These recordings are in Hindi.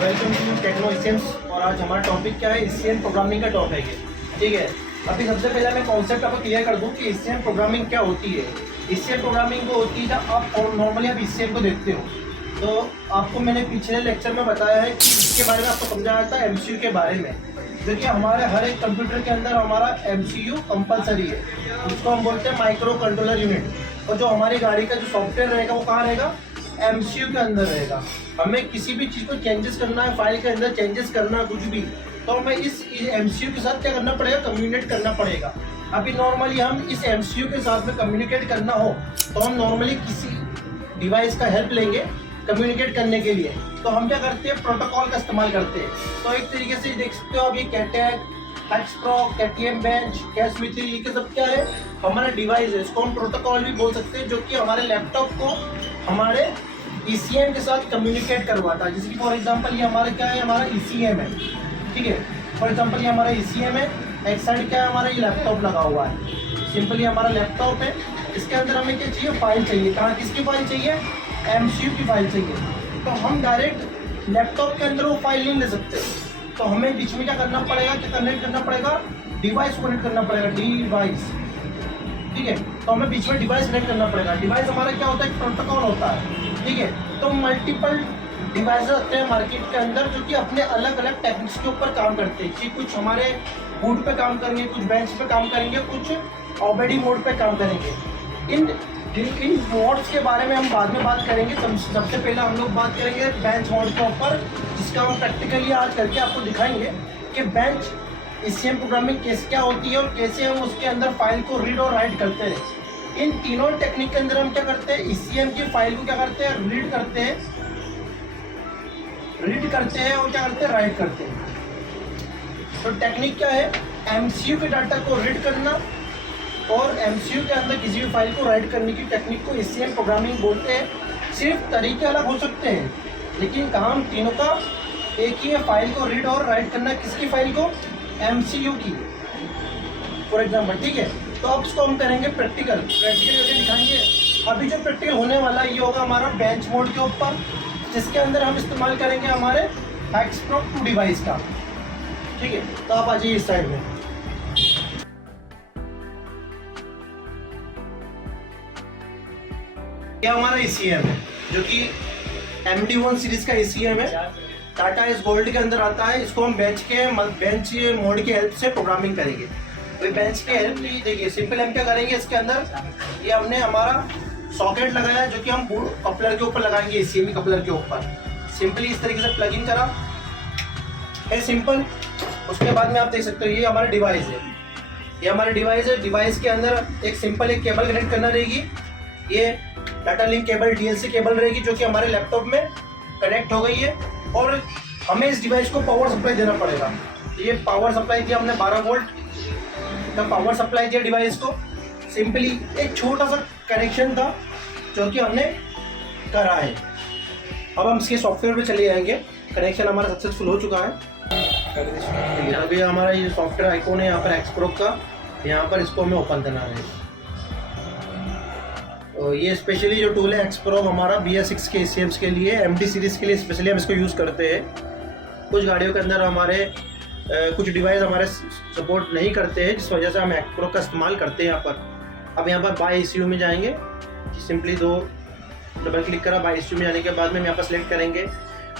Welcome to techno essence. और आज हमारा टॉपिक क्या है? ECM प्रोग्रामिंग का टॉपिक है। ठीक है, अभी सबसे पहले मैं कॉन्सेप्ट आपको क्लियर कर दूं कि ECM प्रोग्रामिंग क्या होती है। ECM प्रोग्रामिंग वो होती है जब आप नॉर्मली आप ECM को देखते हो तो आपको मैंने पिछले लेक्चर में बताया है कि इसके बारे में आपको समझाया था MCU के बारे में। देखिए, हमारे हर एक कंप्यूटर के अंदर हमारा MCU कंपलसरी है, उसको हम बोलते हैं माइक्रो कंट्रोलर यूनिट। और जो हमारी गाड़ी का जो सॉफ्टवेयर रहेगा वो कहाँ रहेगा? MCU के अंदर रहेगा। हमें किसी भी चीज़ को चेंजेस करना है, फाइल के अंदर चेंजेस करना है कुछ भी, तो हमें इस MCU के साथ क्या करना पड़ेगा? कम्युनिकेट करना पड़ेगा। अभी नॉर्मली हम इस MCU के साथ में कम्युनिकेट करना हो तो हम नॉर्मली किसी डिवाइस का हेल्प लेंगे कम्युनिकेट करने के लिए। तो हम क्या करते हैं? प्रोटोकॉल का इस्तेमाल करते हैं। तो एक तरीके से देख सकते हो, अभी कैटैक, HexProc, KTM बेंच, K3, ये सब क्या है? हमारा डिवाइस है। इसको हम प्रोटोकॉल भी बोल सकते हैं, जो कि हमारे लैपटॉप को हमारे ECM के साथ कम्युनिकेट करवाता है। जैसे कि फॉर एग्जांपल ये हमारा क्या है? हमारा ECM है। ठीक है, फॉर एग्जांपल ये हमारा ECM है, एक साइड क्या है? हमारा ये लैपटॉप लगा हुआ है। सिंपली हमारा लैपटॉप है, इसके अंदर हमें क्या चाहिए? फाइल चाहिए। कहाँ किसकी फाइल चाहिए? MCU की फाइल चाहिए। तो हम डायरेक्ट लैपटॉप के अंदर वो फाइल नहीं ले सकते, तो हमें बीच में क्या करना पड़ेगा? क्या कनेक्ट करना पड़ेगा? डिवाइस को कनेक्ट करना पड़ेगा, डिवाइस। ठीक है, तो हमें बीच में डिवाइस कनेक्ट करना पड़ेगा। डिवाइस हमारा क्या होता है? एक प्रोटोकॉल होता है। ठीक है, तो मल्टीपल डिवाइस होते हैं मार्केट के अंदर, जो कि अपने अलग अलग टेक्निक्स के ऊपर काम करते हैं। कि कुछ हमारे बूट पे काम करेंगे, कुछ बेंच पे काम करेंगे, कुछ ऑबेडी मोड पे काम करेंगे। इन मोड्स के बारे में हम बाद में बात करेंगे। सबसे पहले हम लोग बात करेंगे बेंच मोड के ऊपर, जिसका हम प्रैक्टिकली आज करके आपको दिखाएंगे कि बेंच ECM प्रोग्रामिंग कैसे क्या होती है और कैसे हम उसके अंदर फाइल को रीड और राइट करते हैं। इन तीनों टेक्निक के अंदर हम क्या करते हैं? ECM की फाइल को क्या करते हैं? रीड करते हैं और क्या करते हैं? राइट करते हैं। तो टेक्निक क्या है? MCU के डाटा को रीड करना और MCU के अंदर किसी भी फाइल को राइट करने की टेक्निक को ECM प्रोग्रामिंग बोलते हैं। सिर्फ तरीके अलग हो सकते हैं, लेकिन काम तीनों का एक ही है। फाइल को रीड और राइट करना, किसकी फाइल को? MCU की, फॉर एग्जाम्पल। ठीक है, तो अब इसको हम करेंगे प्रैक्टिकल करके दिखाएंगे। अभी जो प्रैक्टिकल होने वाला है ये होगा हमारा बेंच मोड के ऊपर, जिसके अंदर हम इस्तेमाल करेंगे हमारे HexProc 2 डिवाइस का। ठीक है, तो आप आ जाइए इस साइड में। ये हमारा ECM है, जो कि MD1 सीरीज का ECM है। टाटा इस गोल्ड के अंदर आता है। इसको हम बेंच मोड की हेल्प से प्रोग्रामिंग करेंगे। तो बेंच की हेल्प नहीं, देखिए सिंपल हम क्या करेंगे? इसके अंदर ये हमने हमारा सॉकेट लगाया है, जो कि हम कपलर के ऊपर लगाएंगे, ECM कपलर के ऊपर। सिंपली इस तरीके से प्लग इन करा है, सिंपल। उसके बाद में आप देख सकते हो ये हमारा डिवाइस है। ये हमारा डिवाइस है। डिवाइस के अंदर एक सिंपल एक केबल कनेक्ट करना रहेगी। ये data link cable DLC cable रहेगी, जो कि हमारे लैपटॉप में कनेक्ट हो गई है। और हमें इस डिवाइस को पावर सप्लाई देना पड़ेगा। ये पावर सप्लाई दिया हमने 12 वोल्ट का पावर सप्लाई दिया डिवाइस को। सिंपली एक छोटा सा कनेक्शन था जो कि हमने करा है। अब हम इसके सॉफ्टवेयर पे चले जाएंगे। कनेक्शन हमारा सक्सेसफुल हो चुका है। अभी हमारा ये सॉफ्टवेयर आइकॉन है यहाँ पर HexProc का, यहाँ पर इसको हमें ओपन करना है। तो ये स्पेशली जो टूल है HexProc हमारा BS6 के ECMs के लिए, MD सीरीज़ के लिए स्पेशली हम इसको यूज़ करते हैं। कुछ गाड़ियों के अंदर हमारे कुछ डिवाइस हमारे सपोर्ट नहीं करते हैं, जिस वजह से हम HexProc का इस्तेमाल करते हैं यहाँ पर। अब यहाँ पर बाय ECU में जाएंगे, सिंपली डबल क्लिक करा। बाय ECU में जाने के बाद में यहाँ पर सेलेक्ट करेंगे।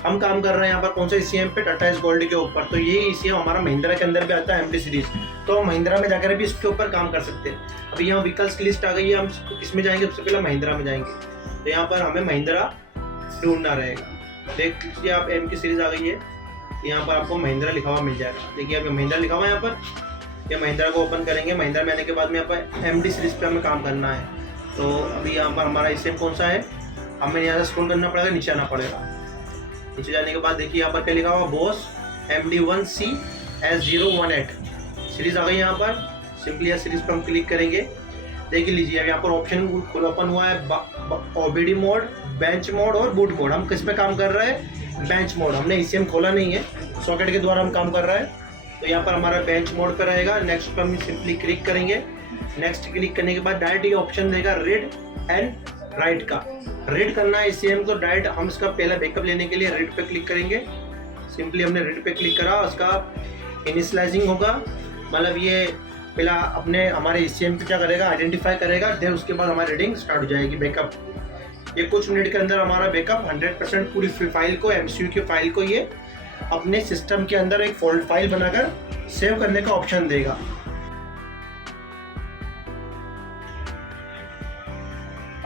हम काम कर रहे हैं यहाँ पर कौन सा ECM पे? टाटा इस गोल्ड के ऊपर। तो ये ECM हमारा महिंद्रा के अंदर भी आता है, MD सीरीज़। तो हम महिंद्रा में जाकर भी इसके ऊपर काम कर सकते हैं। अभी यहाँ व्हीकल्स की लिस्ट आ गई है, हम इसमें जाएंगे। सबसे पहले महिंद्रा में जाएंगे, तो यहाँ पर हमें महिंद्रा ढूंढना रहेगा। देख लीजिए आप, M की सीरीज़ आ गई है। यहाँ पर आपको महिंद्रा लिखा हुआ मिल जाएगा। देखिए अभी महिंद्रा लिखा हुआ है यहाँ पर। ये महिंद्रा को ओपन करेंगे। महिंद्रा में आने के बाद में यहाँ पर MD सीरीज़ पे हमें काम करना है। तो अभी यहाँ पर हमारा ECM कौन सा है? हमें यहाँ से स्क्रॉल करना पड़ेगा, नीचे आना पड़ेगा। नीचे जाने के बाद देखिए यहाँ पर क्या लिखा हुआ? बॉस MD1C S018 सीरीज़ आ गई यहाँ पर। सिंपली यह सीरीज़ पर हम क्लिक करेंगे। देख लीजिए अब यहाँ पर ऑप्शन ओपन हुआ है, OBD मोड, बेंच मोड और बूट मोड। हम किस पे काम कर रहे हैं? Bench mode. हमने ECM खोला नहीं है, सॉकेट के द्वारा हम काम कर रहे हैं। तो यहाँ पर हमारा बेंच मोड पे रहेगा। नेक्स्ट पर हम सिंपली क्लिक करेंगे। नेक्स्ट क्लिक करने के बाद डायरेक्ट ये ऑप्शन देगा रीड एंड राइट का। रीड करना है ECM को डायरेक्ट। हम इसका पहला बैकअप लेने के लिए रीड पे क्लिक करेंगे। सिंपली हमने रीड पे क्लिक करा, उसका इनिशियलाइजिंग होगा, मतलब ये पहला अपने हमारे ECM पे क्या करेगा, आइडेंटिफाई करेगा, देन उसके बाद हमारी रीडिंग स्टार्ट हो जाएगी बैकअप। ये कुछ मिनट के अंदर हमारा बैकअप 100% पूरी फाइल को, MCQ की फाइल को ये अपने सिस्टम के अंदर एक फोल्ड फाइल बनाकर सेव करने का ऑप्शन देगा।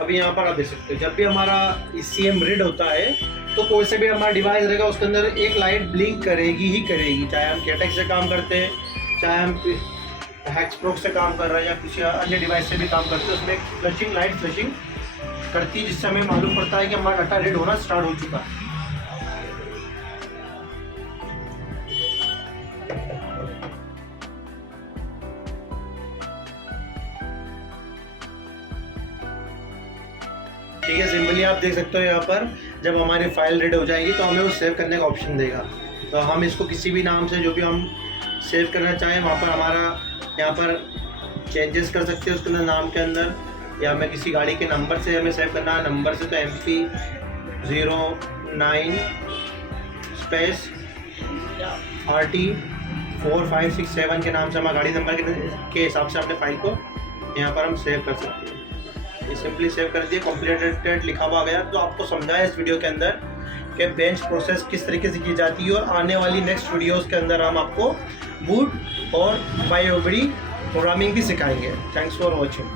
अभी यहाँ पर आप देख सकते हो, जब भी हमारा ECM रीड होता है तो कोई से भी हमारा डिवाइस रहेगा उसके अंदर एक लाइट ब्लिंक करेगी ही करेगी, चाहे हम KTEX से काम करते हैं, चाहे हम HexProc से काम कर रहे हैं या किसी अन्य डिवाइस से भी काम करते हैं, उसमें एक फ्लशिंग लाइट फ्लशिंग करती है, जिससे हमें मालूम पड़ता है कि हमारा डाटा रीड होना स्टार्ट हो चुका है। ठीक है, सिंपली आप देख सकते हो यहाँ पर जब हमारी फाइल रीड हो जाएगी तो हमें वो सेव करने का ऑप्शन देगा। तो हम इसको किसी भी नाम से जो भी हम सेव करना चाहें वहाँ पर हमारा यहाँ पर चेंजेस कर सकते हैं उसके अंदर, नाम के अंदर, या हमें किसी गाड़ी के नंबर से हमें सेव करना है, नंबर से तो MP09 स्पेस RT 4567 के नाम से हमारा गाड़ी नंबर के हिसाब से अपने फाइल को यहाँ पर हम सेव कर सकते हैं। ये सिंपली सेव कर दिए, कंप्लीटेड लिखा हुआ आ गया। तो आपको समझाया इस वीडियो के अंदर कि बेंच प्रोसेस किस तरीके से की जाती है, और आने वाली नेक्स्ट वीडियोस के अंदर हम आपको बूट और YOBD प्रोग्रामिंग भी सिखाएंगे। Thanks for watching.